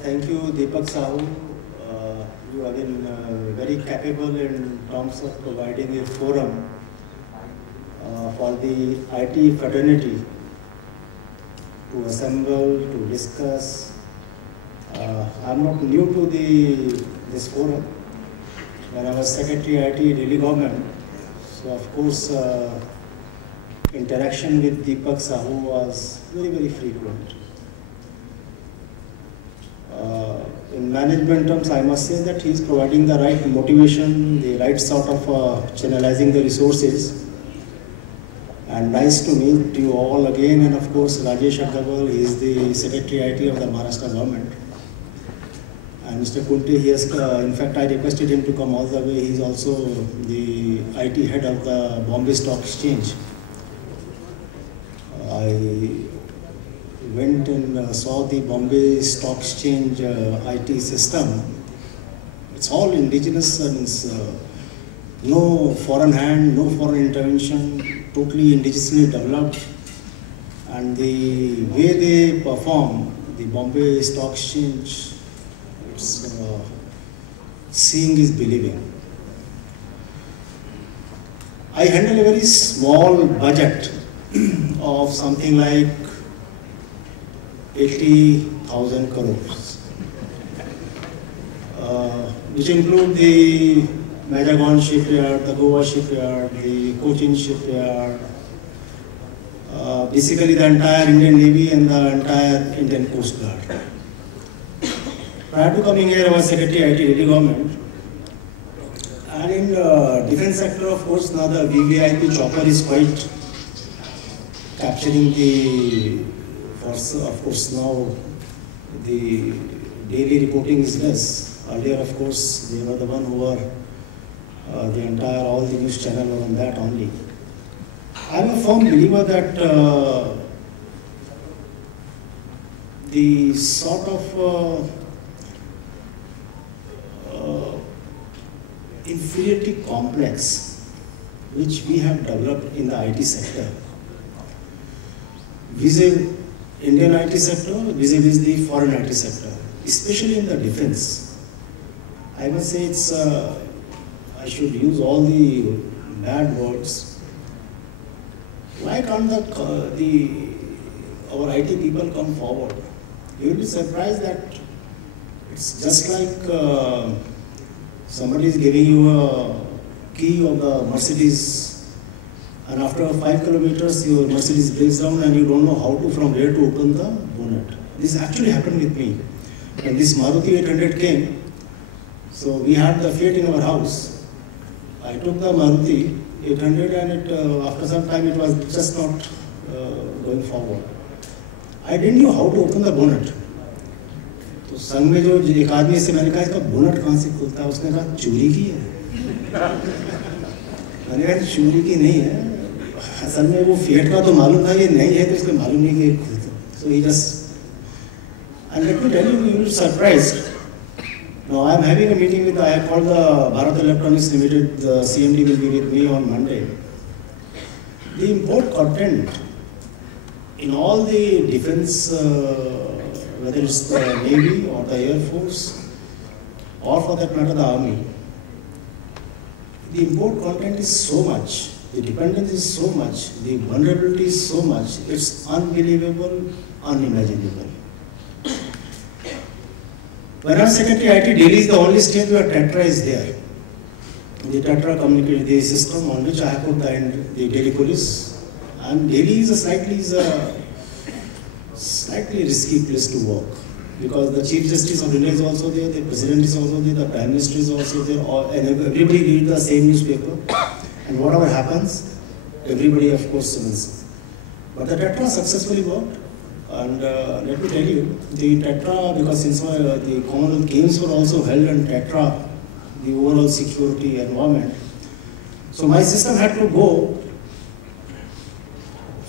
Thank you, Deepak Sahu. You have been very capable in terms of providing a forum for the IT fraternity to assemble, to discuss. I'm not new to this forum. When I was Secretary IT Delhi government, so of course interaction with Deepak Sahu was very, very frequent. In management terms, I must say that he is providing the right motivation, the right sort of channelizing the resources. And nice to meet you all again. And of course, Rajesh Agarwal, he is the Secretary IT of the Maharashtra government. And Mr. Kunti, he has, in fact, I requested him to come all the way. He is also the IT head of the Bombay Stock Exchange. I went and saw the Bombay Stock Exchange IT system. It's all indigenous, no foreign hand, no foreign intervention, totally indigenously developed. And the way they perform, the Bombay Stock Exchange, it's seeing is believing. I handle a very small budget of something like 80,000 crores, which include the Majagon shipyard, the Goa shipyard, the Cochin shipyard, basically the entire Indian Navy and the entire Indian Coast Guard. Prior to coming here, I was Secretary IT Delhi government. And in defense sector, of course, now the VVIP chopper is quite capturing the force. Of course, now the daily reporting is less. Earlier, of course, they were the one who were all the news channel were on that only. I'm a firm believer that the sort of inferiority complex which we have developed in the IT sector, vis-a-vis Indian IT sector, vis-a-vis the foreign IT sector, especially in the defense. I must say it's, I should use all the bad words. Why can't our IT people come forward? You will be surprised that it's just like somebody is giving you a key of the Mercedes, and after 5 kilometers your Mercedes breaks down and you don't know how to, from where to open the bonnet. This actually happened with me. When this Maruti 800 came, so we had the Fiat in our house. I took the Maruti 800 and after some time it was just not going forward. I didn't know how to open the bonnet. तो संग में जो एक आदमी से मैंने कहा इसका बोनट कहाँ से खुलता है, उसने कहा चोरी की है। मैंने कहा चोरी की नहीं है, असल में वो फिएट का तो मालूम था, ये नहीं है तो इसको मालूम नहीं कि खुलता। So he just, and let me tell you, you will be surprised. Now I am having a meeting with, I have called the Bharat Electronics Limited, the CMD will be with me on Monday. The import content in all the defense, whether it's the Navy or the Air Force, or for that matter the Army, the import content is so much, the dependence is so much, the vulnerability is so much, it's unbelievable, unimaginable. When our Secretary IT, Delhi is the only state where Tetra is there. The Tetra communication, the system on which I have put the Delhi police, and Delhi is a slightly risky place to work, because the Chief Justice of India is also there, the President is also there, the Prime Minister is also there, and everybody reads the same newspaper, and whatever happens, everybody of course knows. But the Tetra successfully worked, and let me tell you, the Tetra, because since the Commonwealth Games were also held in Tetra, the overall security environment, so my system had to go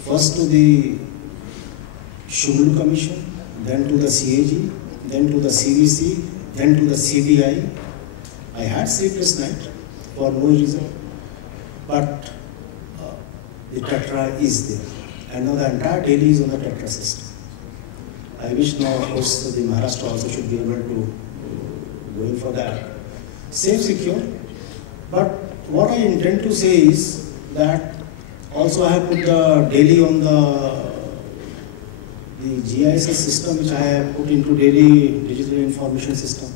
first to the Shugul Commission, then to the CAG, then to the CVC, then to the CBI. I had sleepless night for no reason, but the Tetra is there. And now the entire Delhi is on the Tetra system. I wish now, of course, the Maharashtra also should be able to go in for that. Safe, secure. But what I intend to say is that also I have put the Delhi on the GIS system, which I have put into Delhi Digital Information System.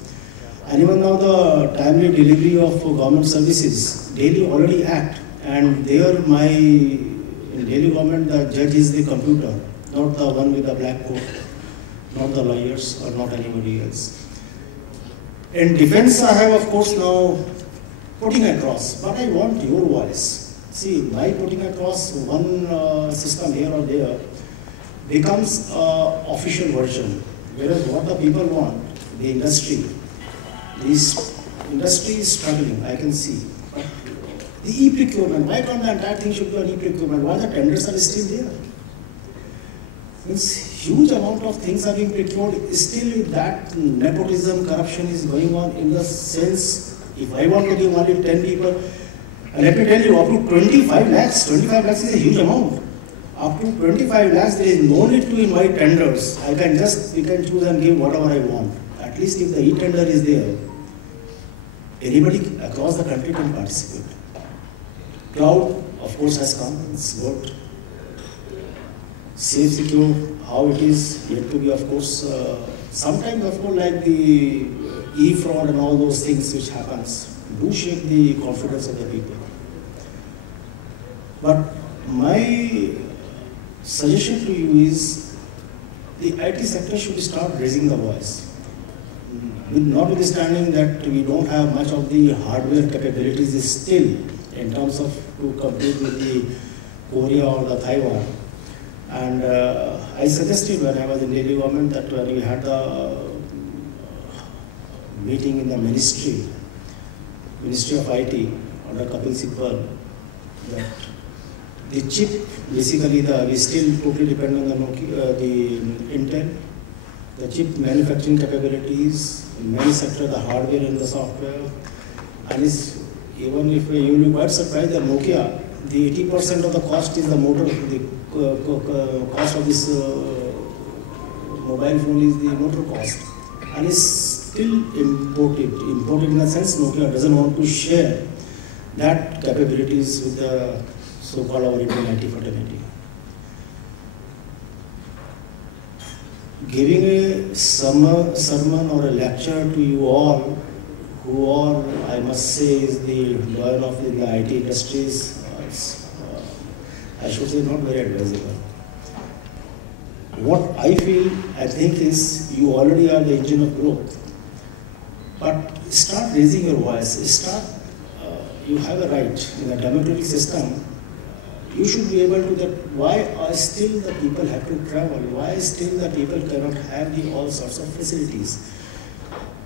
And even now the timely delivery of government services, Delhi already act, and there in Delhi government the judge is the computer, not the one with the blackboard, not the lawyers or not anybody else. In defense I have of course now putting across, but I want your voice. See, by putting across one system here or there becomes an official version, whereas what the people want, the industry, this industry is struggling, I can see. But the e-procurement, why can't the entire thing should be on e-procurement? Why the tenders are still there? Means huge amount of things are being procured, still that nepotism, corruption is going on in the sense, if I want to give only 10 people, and let me tell you, up to 25 lakhs is a huge amount. Up to 25 lakhs, there is no need to invite tenders. We can choose and give whatever I want. At least if the e-tender is there, anybody across the country can participate. Cloud, of course, has come, it's good. Safe, secure, how it is yet to be, of course. Sometimes, of course, like the e-fraud and all those things which happens, do shake the confidence of the people. But my suggestion to you is the IT sector should start raising the voice. Notwithstanding that we don't have much of the hardware capabilities still in terms of to compete with the Korea or the Taiwan. And I suggested when I was in Delhi government that when we had the meeting in the Ministry of IT under Kapil Sibal, that the chip, basically we still totally depend on the Intel, the chip manufacturing capabilities, in many sectors, the hardware and the software, and even if you will be quite surprised that Nokia, the 80% of the cost is the motor, the cost of this mobile phone is the motor cost, and is still imported in the sense Nokia doesn't want to share that capabilities with the so-called our Indian IT fraternity. Giving a sermon or a lecture to you all, who are, I must say, is the doyen of the IT industries, I should say not very advisable. What I think is you already are the engine of growth. But start raising your voice, you have a right in a democratic system. You should be able to that. Why are still the people have to travel? Why still the people cannot have all sorts of facilities?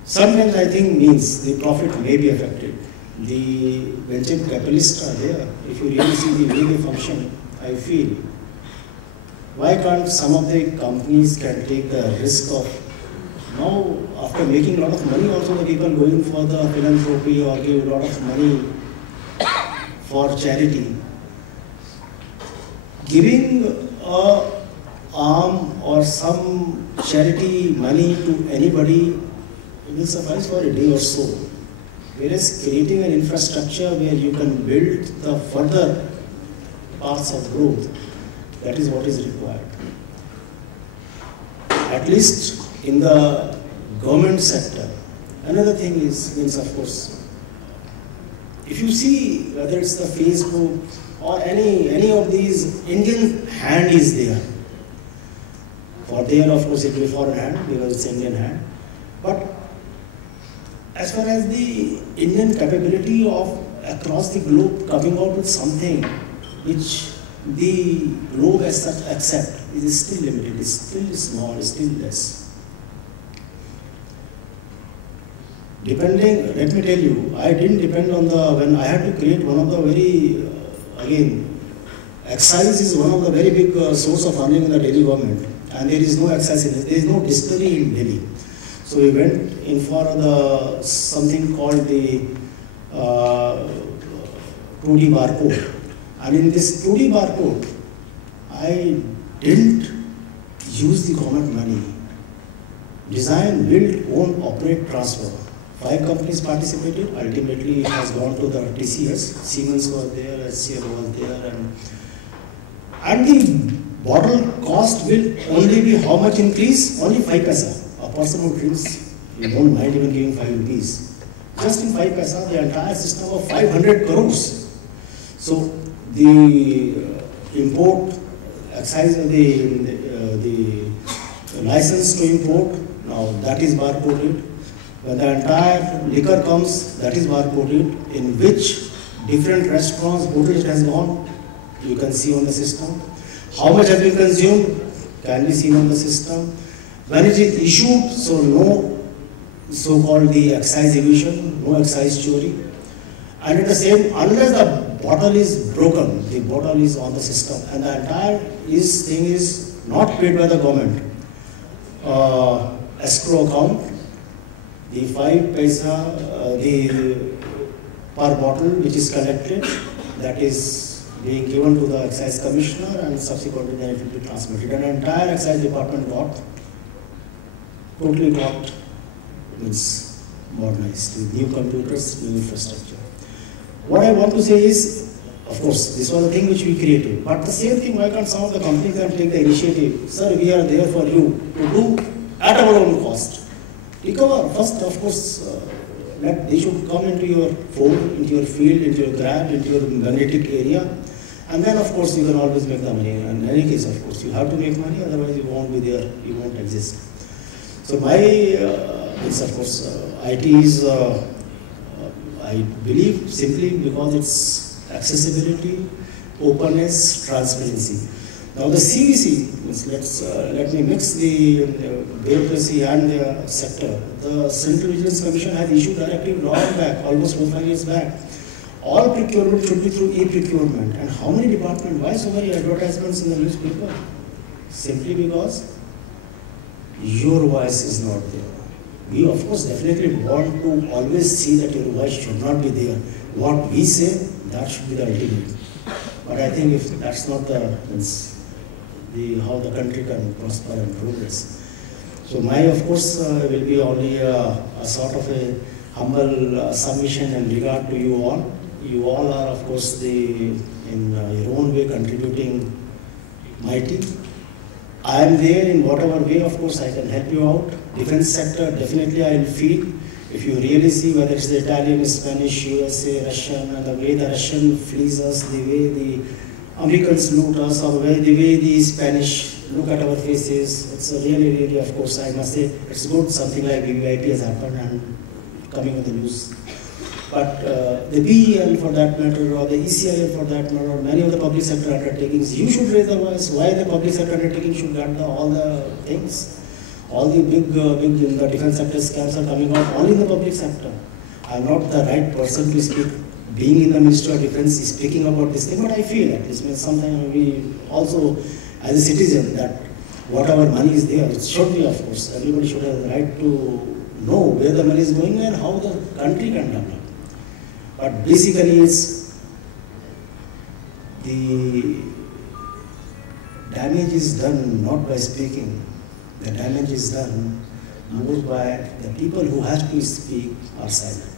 Sometimes I think means the profit may be affected. The venture capitalists are there. If you really see the way they function, I feel, why can't some of the companies can take the risk of, now after making a lot of money also the people going for the philanthropy or give a lot of money for charity. Giving an arm or some charity money to anybody will suffice for a day or so. Whereas creating an infrastructure where you can build the further paths of growth, that is what is required. At least in the government sector. Another thing is of course, if you see whether it's the Facebook or any of these, Indian hand is there. For there, of course, it will be foreign hand because it's Indian hand. But as far as the Indian capability of across the globe coming out with something which the globe as such accept, it is still limited, it is still small, it is still less. Depending, let me tell you, I didn't depend on when I had to create one of the very, again, excise is one of the very big source of earning in the Delhi government, and there is no excise in it, there is no distillery in Delhi. So we went in for something called the 2D barcode, and in this 2D barcode, I didn't use the government money. design, build, own, operate, transfer. 5 companies participated. Ultimately, it has gone to the TCS. Siemens was there, HCL was there, and the bottle cost will only be how much increase? Only 5 paisa. A person who drinks, you don't mind even giving 5 rupees. Just in 5 paisa, the entire system of 500 crores. So the import excise, the license to import, now that is barcoded. When the entire liquor comes, that is barcoded. In which different restaurants, hotels it has gone, you can see on the system. How much has been consumed can be seen on the system. When it is issued, so no so-called the excise evasion, no excise chori. And at the same, unless the bottle is broken, the bottle is on the system, and the entire thing is not paid by the government. Escrow account, the 5 paisa, the per bottle which is collected, that is being given to the excise commissioner, and subsequently then it will be transmitted. And the entire excise department totally means modernized with new computers, new infrastructure. What I want to say is, of course, this was the thing which we created. But the same thing, why can't some of the companies then take the initiative? Sir, we are there for you to do at our own cost. Recover. First, of course, they should come into your phone, into your field, into your grab, into your magnetic area. And then, of course, you can always make the money. And in any case, of course, you have to make money, otherwise you won't be there, you won't exist. So my, of course, IT is, I believe, simply because it's accessibility, openness, transparency. Now the CVC, let me mix the bureaucracy and the sector. The Central Vigilance Commission has issued directive long back, almost 4-5 years back. All procurement should be through e-procurement. And how many departments, why so many advertisements in the newspaper? Simply because your voice is not there. We of course definitely want to always see that your voice should not be there. What we say, that should be the ultimate. But I think if that's not how the country can prosper and progress. So my, of course, will be only a sort of a humble submission in regard to you all. You all are, of course, in your own way contributing mighty. I am there in whatever way, of course, I can help you out. Defense sector, definitely I will feel. If you really see whether it's the Italian, Spanish, USA, Russian, and the way the Russian flees us, the way the Americans loot us, or the way the Spanish look at our faces, it's really, of course, I must say, it's good something like VVIP has happened and coming on the news. But the BEL for that matter, or the ECIL for that matter, or many of the public sector undertakings, you should raise the voice. Why the public sector undertaking should get all the things? All the big in the defense sector scams are coming out only in the public sector. I'm not the right person to speak. Being in the Ministry of Defense, speaking about this thing, but I feel at least sometimes we also, as a citizen, that whatever money is there, it should be, of course, everybody should have the right to know where the money is going and how the country can develop. But basically, it's the damage is done not by speaking. The damage is done more by the people who have to speak are silent.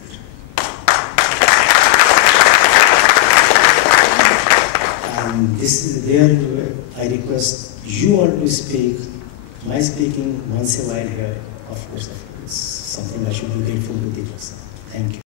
And this is there, I request you all to speak. My speaking once a while here, of course, it's something I should be grateful to the person. Thank you.